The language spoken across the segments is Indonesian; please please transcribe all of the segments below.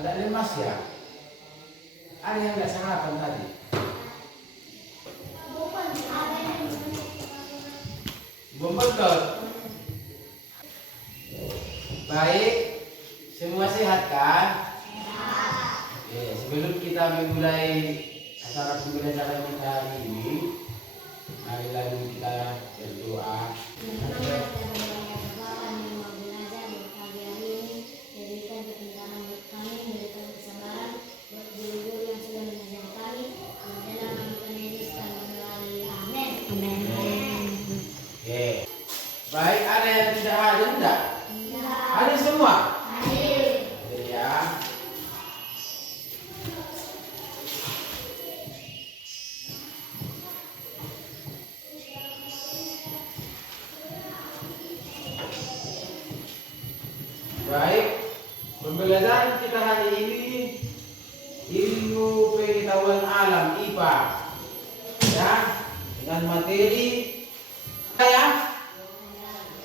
Agak lemas ya. Ada yang nggak sarapan tadi? Belum betul. Baik, semua sehat kan? Sebelum kita memulai acara pembelajaran kita hari ini, marilah kita berdoa. Baik, ada yang tidak hadir enggak? Hadir semua? Hadir. Ya. Baik, pembelajaran kita hari ini ilmu pengetahuan alam IPA. Ya, dengan materi gaya.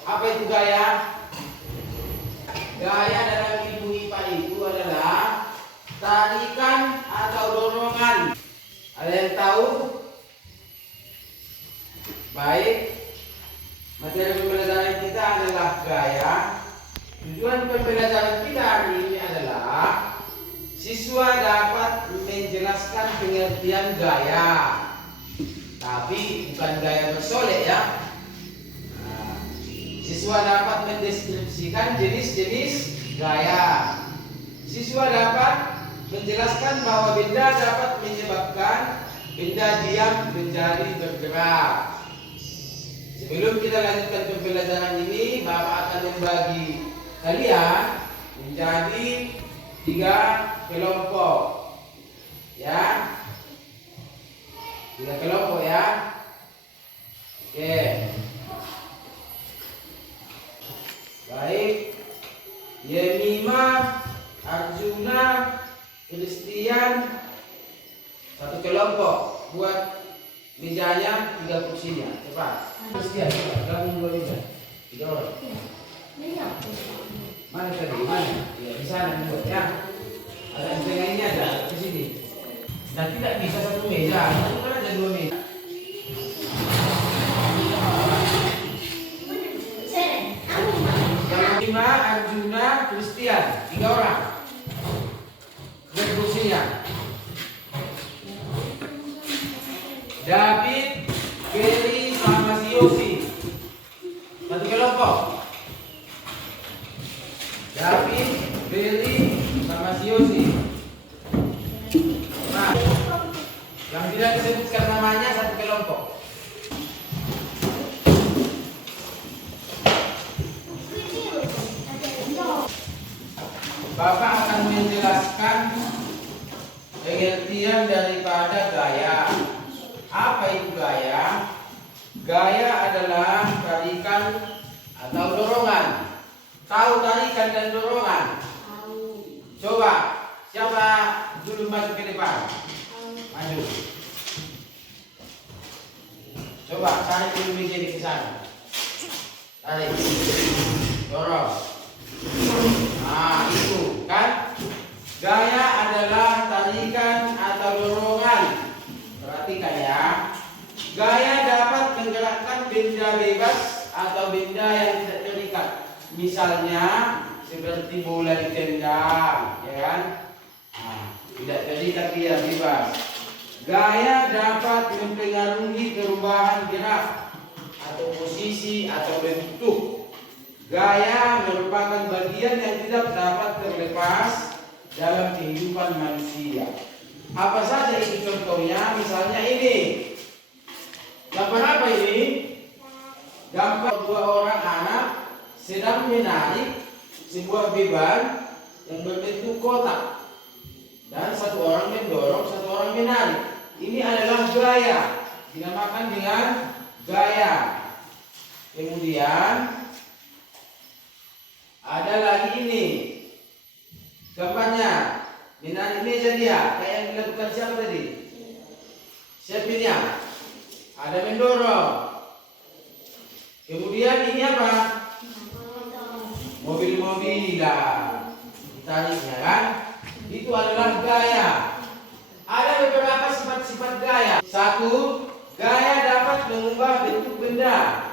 Apa itu gaya? Gaya dalam ilmu IPA itu adalah tarikan atau dorongan. Ada yang tahu? Baik, materi pembelajaran kita adalah gaya. Tujuan pembelajaran kita hari ini adalah siswa dapat menjelaskan pengertian gaya, tapi bukan gaya bersolek ya. Siswa dapat mendeskripsikan jenis-jenis gaya. Siswa dapat menjelaskan bahwa benda dapat menyebabkan benda diam menjadi bergerak. Sebelum kita lanjutkan pembelajaran ini, Bapak akan membagi kalian menjadi 3 kelompok. Ya. 3 kelompok ya. Oke. Baik, Yemima, Arjuna, Christian, 1 kelompok. Buat mejanya, 3 kursinya. Cepat. Christian, gabung 2 meja. 3 orang. Mana tadi? Mana? Ya, di sana buat ya. Ada yang tengah ini ada di sini. Dan tidak bisa 1 meja. Itu kan ada 2 meja. Lima, Arjuna, Christian, 3 orang. Dan kursinya. David, Kelly, sama si Yosi. 1 kelompok. David, Kelly, sama si Yosi. Nah, yang tidak disebutkan namanya 1 kelompok. Bapak akan menjelaskan pengertian daripada gaya. Apa itu gaya? Gaya adalah tarikan atau dorongan. Tahu tarikan dan dorongan? Coba, siapa dulu maju ke depan? Maju. Coba, tarik dulu meja di sana. Tarik. Dorong. Nah, itu kan gaya adalah tarikan atau dorongan. Perhatikan ya. Gaya dapat menggerakkan benda bebas atau benda yang tidak terikat. Misalnya seperti bola ditendang, ya kan? Nah, tidak terikat dia, bebas. Gaya dapat mempengaruhi perubahan gerak atau posisi atau bentuk. Gaya merupakan bagian yang tidak dapat terlepas dalam kehidupan manusia. Apa saja itu contohnya? Misalnya ini. Gambar apa ini? Gambar 2 orang anak sedang menarik sebuah beban yang berbentuk kotak. Dan 1 orang mendorong, 1 orang menarik. Ini adalah gaya. Dinamakan dengan gaya. Kemudian ada lagi ini gambarnya, menarik meja dia, kayak yang dilakukan siapa tadi? Siapanya? Ada mendorong. Kemudian ini apa? Mobil-mobilan, ditariknya kan? itu adalah gaya. Ada beberapa sifat-sifat gaya. Satu, gaya dapat mengubah bentuk benda.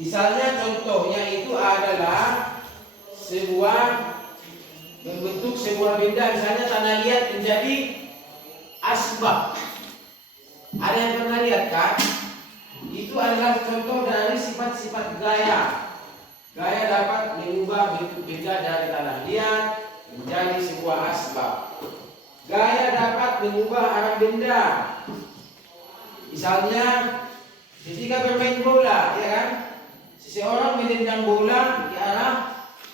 Misalnya contohnya itu adalah membentuk sebuah benda, misalnya tanah liat menjadi asbak. Ada yang pernah lihat kan? Itu adalah contoh dari sifat-sifat gaya. Gaya dapat mengubah bentuk benda dari tanah liat menjadi sebuah asbak. Gaya dapat mengubah arah benda. Misalnya ketika bermain bola, ya kan? Seseorang menendang bola ke arah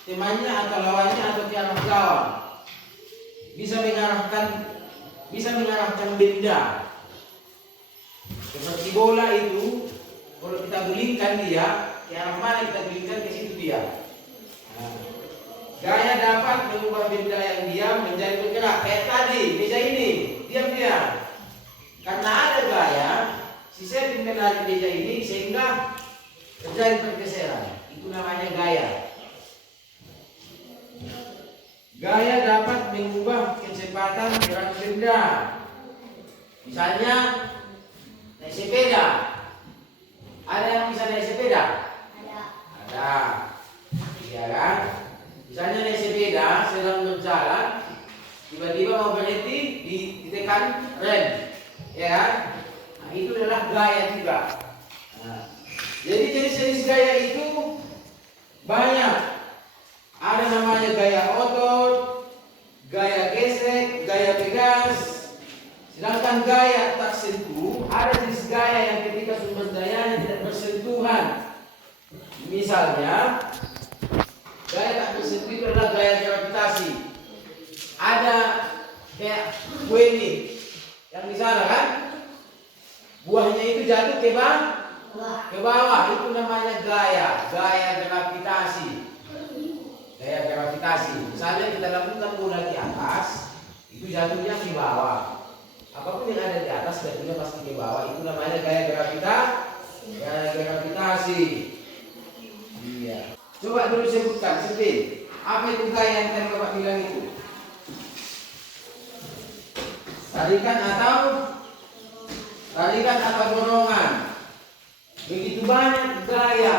temannya atau lawannya atau ke arah lawan. Bisa mengarahkan benda. Seperti bola itu, kalau kita gulingkan dia, ke arah mana kita gulingkan, ke situ dia. Nah, gaya dapat mengubah benda yang diam menjadi bergerak. Kayak tadi, meja ini, diam-diam. Karena ada gaya, si Sevin menarik meja ini sehingga terjadi pergeseran. Itu namanya gaya. Gaya dapat mengubah kecepatan gerak benda. Misalnya naik sepeda. Ada yang bisa naik sepeda? Ada. Ya kan? Misalnya naik sepeda sedang berjalan, tiba-tiba mau berhenti, ditekan rem. Ya kan? Nah, itu adalah gaya juga. Nah, jadi jenis-jenis gaya itu banyak. Ada namanya gaya otot, gaya gesek, gaya pegas. Sedangkan gaya tak sentuh, ada jenis gaya yang ketika sumber dayanya tidak bersentuhan. Misalnya, gaya tak bersentuh itu adalah gaya gravitasi. Ada kayak kue ini yang di sana kan, buahnya itu jatuh ke bawah. Itu namanya gaya gravitasi. Gaya gravitasi. Misalnya kita lakukan bola di atas, itu jatuhnya di bawah. Apapun yang ada di atas jatuhnya pasti ke bawah. Itu namanya gaya gravitasi. Iya. Coba dulu sebutkan, Sevin. Apa itu gaya yang tadi Bapak bilang itu? Tarikan atau dorongan. Begitu banyak gaya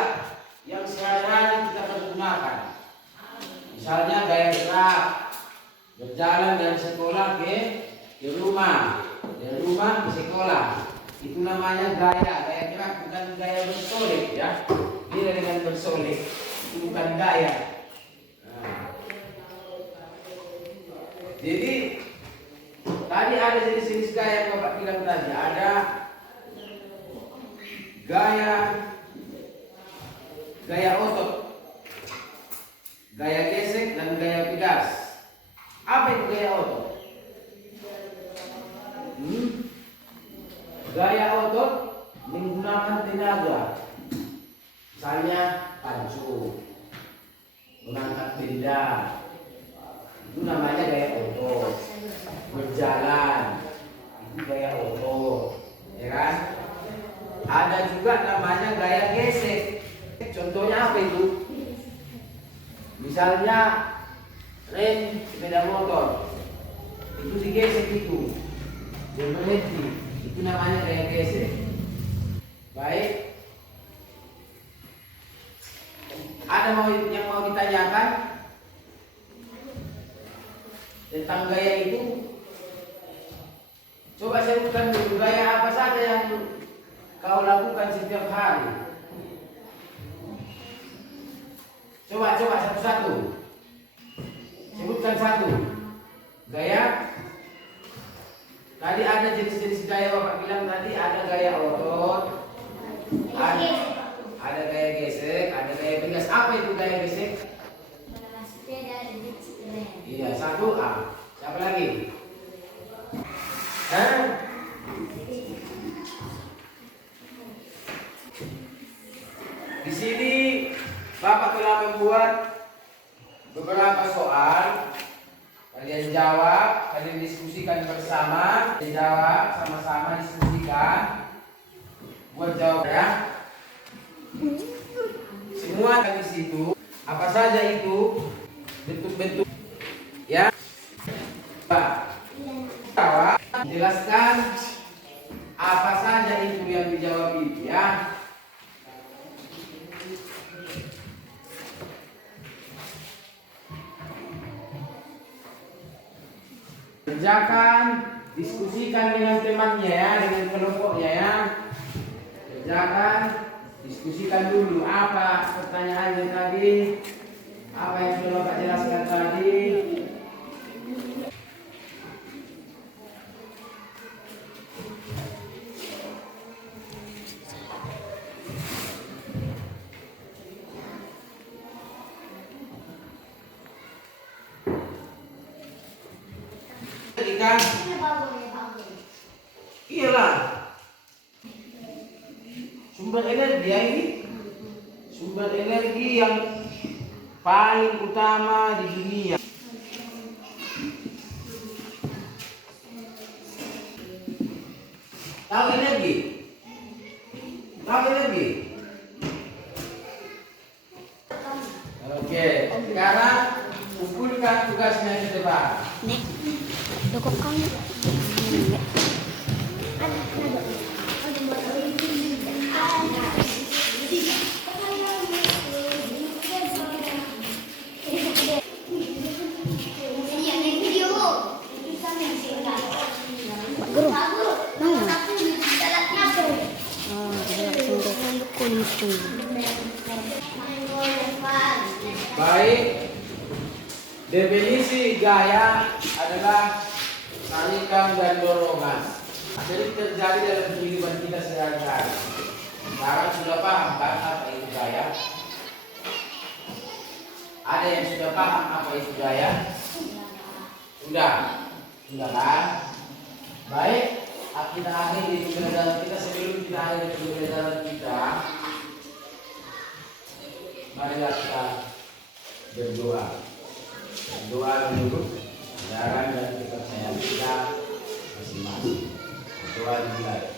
yang sehari-hari kita pergunakan. Misalnya gaya gerak, berjalan dari sekolah ke rumah, dari rumah ke sekolah. Itu namanya gaya gerak, bukan gaya bersolek ya. Beda dengan bersolek, itu bukan gaya. Nah, jadi tadi ada jenis-jenis gaya yang Bapak bilang tadi. Ada gaya otot, gaya gesek, dan gaya pegas. Apa itu gaya otot? Gaya otot menggunakan tenaga. Misalnya pacu, mengangkat benda. Itu namanya gaya otot. Berjalan, itu gaya otot. Ya kan? Ada juga namanya gaya gesek. Contohnya apa itu? Misalnya rem sepeda motor, itu digesek itu, dan berhenti. Itu namanya gaya gesek. Baik. Ada yang mau ditanyakan tentang gaya itu? Coba sebutkan dulu gaya apa saja yang kau lakukan setiap hari. Coba satu-satu. Sebutkan satu. Gaya. Tadi ada jenis-jenis gaya Bapak bilang tadi, ada gaya otot, ada gaya gesek, ada gaya pegas. Apa itu gaya gesek? Iya, satu A. Siapa lagi? Di sini Bapak telah membuat beberapa soal. Kalian jawab, kalian diskusikan bersama. Kalian jawab sama-sama, diskusikan. Buat jawab ya. Semua di situ, apa saja itu bentuk-bentuk ya. Kerjakan, diskusikan dengan temannya ya, dengan kelompoknya ya. Kerjakan, diskusikan dulu apa pertanyaannya tadi, apa yang sudah Bapak jelaskan tadi. Ketika iyalah sumber energi ya, ini sumber energi yang paling utama di dunia. Tahu energi? Tahu energi? Oke, sekarang kumpulkan tugasnya ke depan. Nek, dokok kamu. Pak Guru, mana? Kuncung. Baik, definisi gaya adalah tarikan dan dorongan. Jadi terjadi dalam kehidupan kita sehari-hari. Sekarang sudah paham kan apa itu gaya? Ada yang sudah paham apa itu gaya? Sudah kan? Baik, kita akhiri pembelajaran kita. Sebelum kita akhiri pembelajaran kita, marilah kita berdoa. Berdoa menurut ajaran dan kepercayaan kita masing-masing. Berdoa dimulai.